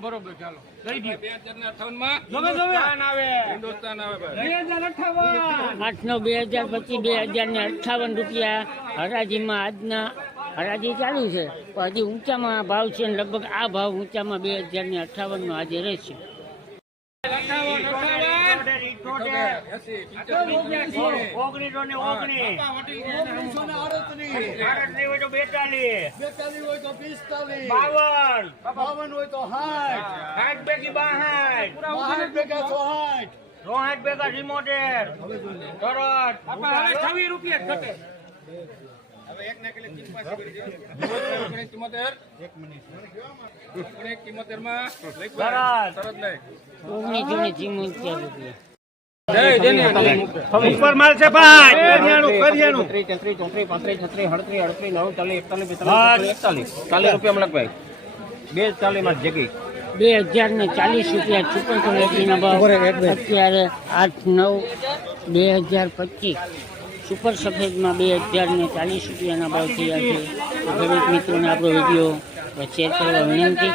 બરોબર ચાલો લઈ ગયો 2058 માં 8/9/2025 રૂપિયા હરાજીમાં આજના હરાજી ચાલુ છે પણ હજી ઊંચામાં ભાવ છે ને લગભગ આ ભાવ ઊંચામાં 2058 નો આજે રહેશે. ઉપર માલ છે ભાઈ 2040 રૂપિયા સુપર ક્વોલિટીના ભાવ અત્યારે 8/9/2025 સુપર સફેદમાં 2040 રૂપિયાના ભાવ થયા છે. દરેક મિત્રોને આપણો વિડીયો શેર કરવા વિનંતી.